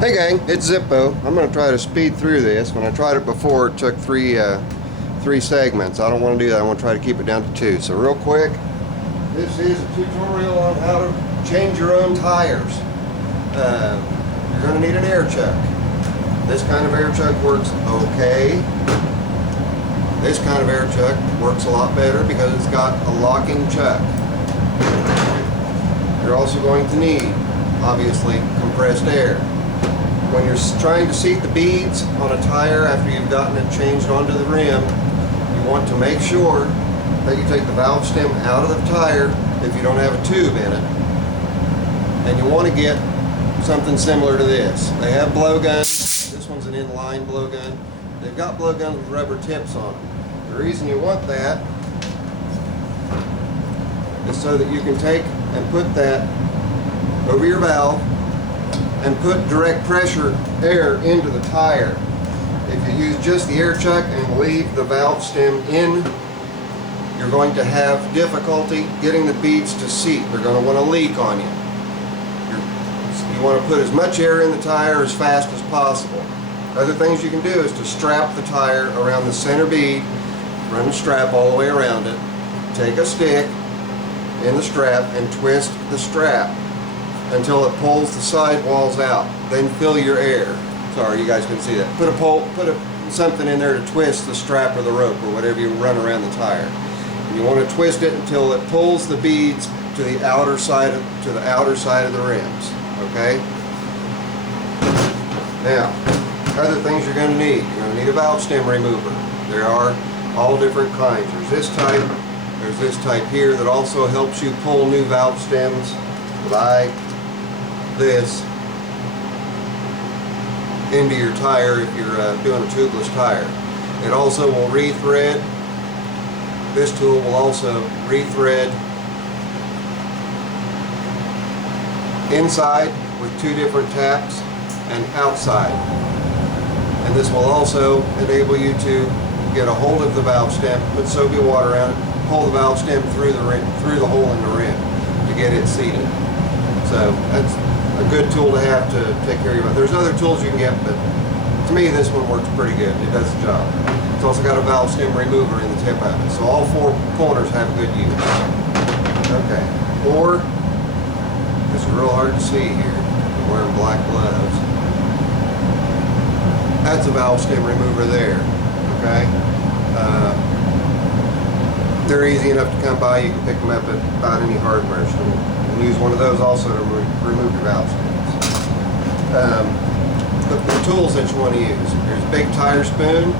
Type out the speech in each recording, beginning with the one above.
Hey gang, it's Zippo. I'm going to try to speed through this. When I tried it before, it took three segments. I don't want to do that. I want to try to keep it down to two. So real quick, this is a tutorial on how to change your own tires. You're going to need an air chuck. This kind of air chuck works okay. This kind of air chuck works a lot better because it's got a locking chuck. You're also going to need, obviously, compressed air. When you're trying to seat the beads on a tire after you've gotten it changed onto the rim, you want to make sure that you take the valve stem out of the tire if you don't have a tube in it. And you want to get something similar to this. They have blowguns. This one's an inline blowgun. They've got blowguns with rubber tips on them. The reason you want that is so that you can take and put that over your valve and put direct pressure air into the tire. If you use just the air chuck and leave the valve stem in, you're going to have difficulty getting the beads to seat. They're going to want to leak on you. You want to put as much air in the tire as fast as possible. Other things you can do is to strap the tire around the center bead, run the strap all the way around it, take a stick in the strap and twist the strap until it pulls the sidewalls out. Then fill your air. Sorry, you guys couldn't see that. Put something in there to twist the strap or the rope or whatever you run around the tire. And you want to twist it until it pulls the beads to the outer side of the rims. Okay. Now, other things you're going to need. You're going to need a valve stem remover. There are all different kinds. There's this type. There's this type here that also helps you pull new valve stems like this into your tire if you're doing a tubeless tire. It also will rethread. This tool will also rethread inside with two different taps and outside. And this will also enable you to get a hold of the valve stem, put soapy water around it, pull the valve stem through the hole in the rim to get it seated. So that's a good tool to have to take care of your valve. There's other tools you can get, but to me this one works pretty good. It does the job. It's also got a valve stem remover in the tip of it, so all four corners have good use. Okay, or it's real hard to see here. I'm wearing black gloves. That's a valve stem remover there. Okay, they're easy enough to come by. You can pick them up at about any hardware store. You can use one of those also to remove your valve stems. The tools that you want to use. There's a big tire spoon.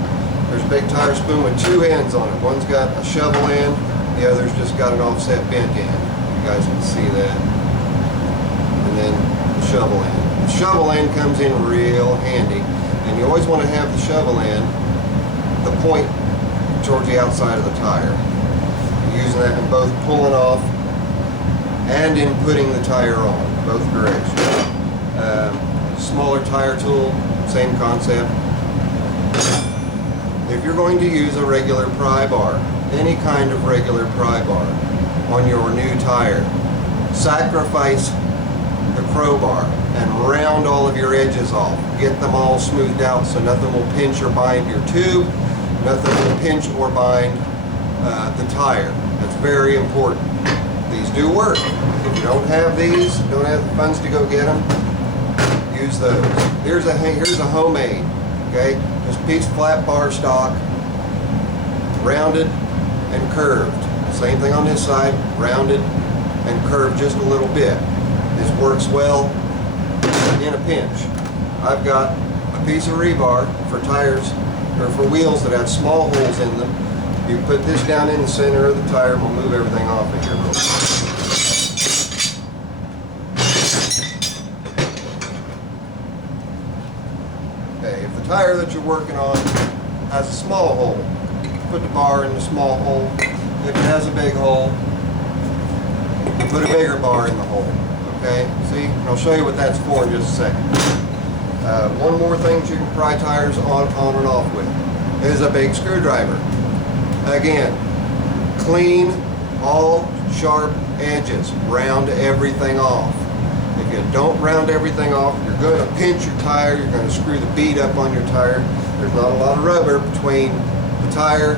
There's a big tire spoon with two ends on it. One's got a shovel end. The other's just got an offset bent end. You guys can see that. And then the shovel end. The shovel end comes in real handy. And you always want to have the shovel end, the point towards the outside of the tire. You're using that in both pulling off and in putting the tire on, both directions. Smaller tire tool, same concept. If you're going to use a regular pry bar, any kind of regular pry bar on your new tire, sacrifice the crowbar and round all of your edges off. Get them all smoothed out so nothing will pinch or bind your tube, nothing will pinch or bind the tire. That's very important. These do work. If you don't have these, don't have the funds to go get them, use those. Here's a homemade, okay? Just a piece of flat bar stock, rounded and curved. Same thing on this side, rounded and curved just a little bit. This works well in a pinch. I've got a piece of rebar for tires, or for wheels that have small holes in them. You put this down in the center of the tire and we'll move everything off of here real quick. Okay, if the tire that you're working on has a small hole, put the bar in the small hole. If it has a big hole, you put a bigger bar in the hole. Okay, see? And I'll show you what that's for in just a second. One more thing that you can pry tires on and off with is a big screwdriver. Again, clean all sharp edges, round everything off. If you don't round everything off, you're going to pinch your tire, you're going to screw the bead up on your tire. There's not a lot of rubber between the tire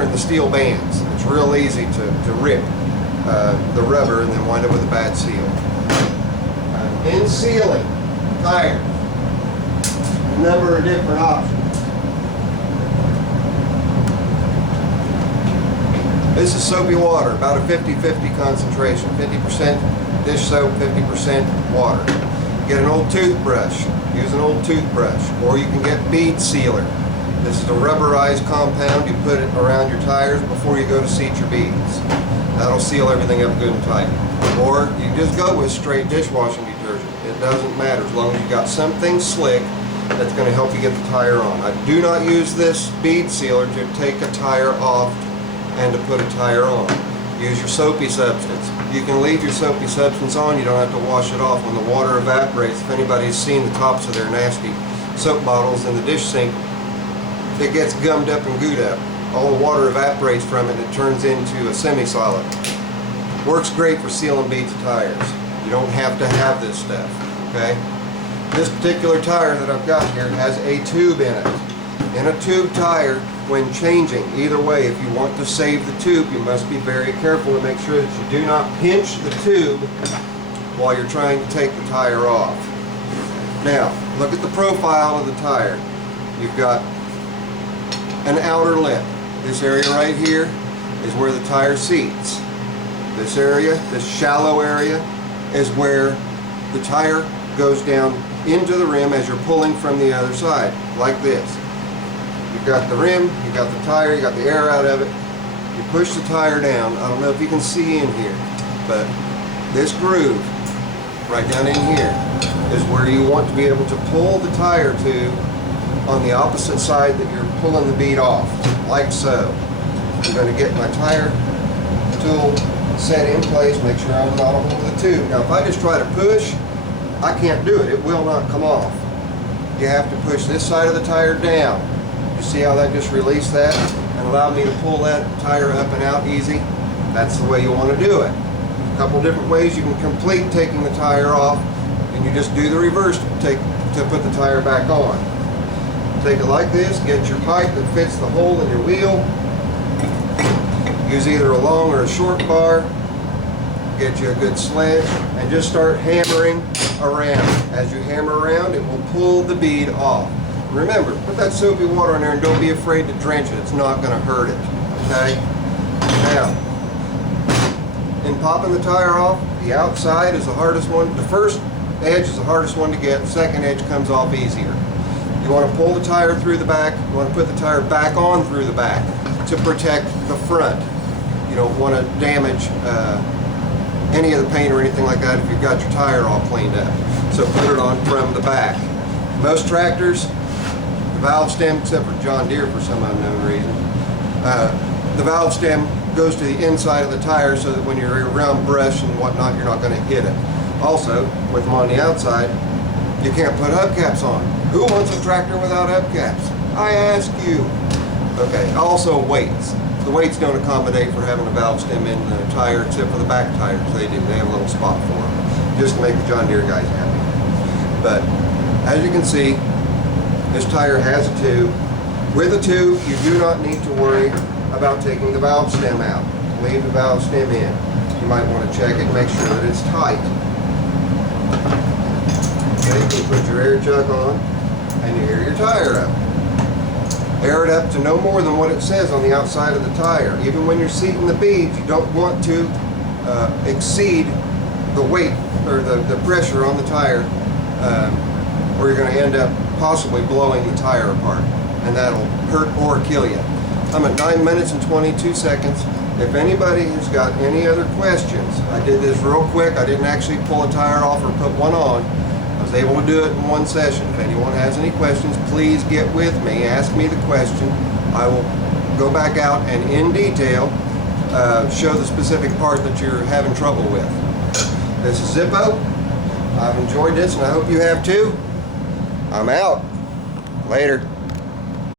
and the steel bands. It's real easy to rip the rubber and then wind up with a bad seal. In sealing tires, a number of different options. This is soapy water, about a 50-50 concentration. 50% dish soap, 50% water. Get an old toothbrush, use an old toothbrush, or you can get bead sealer. This is a rubberized compound. You put it around your tires before you go to seat your beads. That'll seal everything up good and tight. Or you just go with straight dishwashing detergent. It doesn't matter as long as you got something slick that's going to help you get the tire on. I do not use this bead sealer to take a tire off and to put a tire on. Use your soapy substance. You can leave your soapy substance on, you don't have to wash it off when the water evaporates. If anybody's seen the tops of their nasty soap bottles in the dish sink, it gets gummed up and gooed up. All the water evaporates from it and it turns into a semi-solid. Works great for sealing beads of tires. You don't have to have this stuff, okay? This particular tire that I've got here has a tube in it. In a tube tire, when changing, either way, if you want to save the tube, you must be very careful to make sure that you do not pinch the tube while you're trying to take the tire off. Now, look at the profile of the tire. You've got an outer lip. This area right here is where the tire seats. This area, this shallow area, is where the tire goes down into the rim as you're pulling from the other side, like this. You've got the rim, you've got the tire, you got the air out of it. You push the tire down. I don't know if you can see in here, but this groove right down in here is where you want to be able to pull the tire to on the opposite side that you're pulling the bead off, like so. I'm going to get my tire tool set in place, make sure I'm not on the tube. Now if I just try to push, I can't do it. It will not come off. You have to push this side of the tire down. You see how that just released that and allowed me to pull that tire up and out easy? That's the way you want to do it. A couple different ways you can complete taking the tire off, and you just do the reverse to put the tire back on. Take it like this, get your pipe that fits the hole in your wheel, use either a long or a short bar, get you a good sledge, and just start hammering around. As you hammer around, it will pull the bead off. Remember, put that soapy water in there and don't be afraid to drench it. It's not going to hurt it, okay? Now, in popping the tire off, the outside is the hardest one. The first edge is the hardest one to get. The second edge comes off easier. You want to pull the tire through the back. You want to put the tire back on through the back to protect the front. You don't want to damage any of the paint or anything like that if you've got your tire all cleaned up. So put it on from the back. Most tractors, the valve stem, except for John Deere for some unknown reason, the valve stem goes to the inside of the tire so that when you're around brush and whatnot, you're not going to hit it. Also, with them on the outside, you can't put hubcaps on. Who wants a tractor without hubcaps? I ask you. Okay, also weights. The weights don't accommodate for having a valve stem in the tire except for the back tires. They do. They have a little spot for them, just to make the John Deere guys happy. But as you can see, this tire has a tube. With a tube, you do not need to worry about taking the valve stem out. Leave the valve stem in. You might want to check it and make sure that it's tight. Okay, you put your air jug on and you air your tire up. Air it up to no more than what it says on the outside of the tire. Even when you're seating the beads, you don't want to exceed the weight or the pressure on the tire, or you're going to end up possibly blowing the tire apart, and that'll hurt or kill you. I'm at 9 minutes and 22 seconds. If anybody has got any other questions, I did this real quick. I didn't actually pull a tire off or put one on. I was able to do it in one session. If anyone has any questions, please get with me. Ask me the question. I will go back out and in detail show the specific part that you're having trouble with. This is Zippo. I've enjoyed this and I hope you have too. I'm out. Later.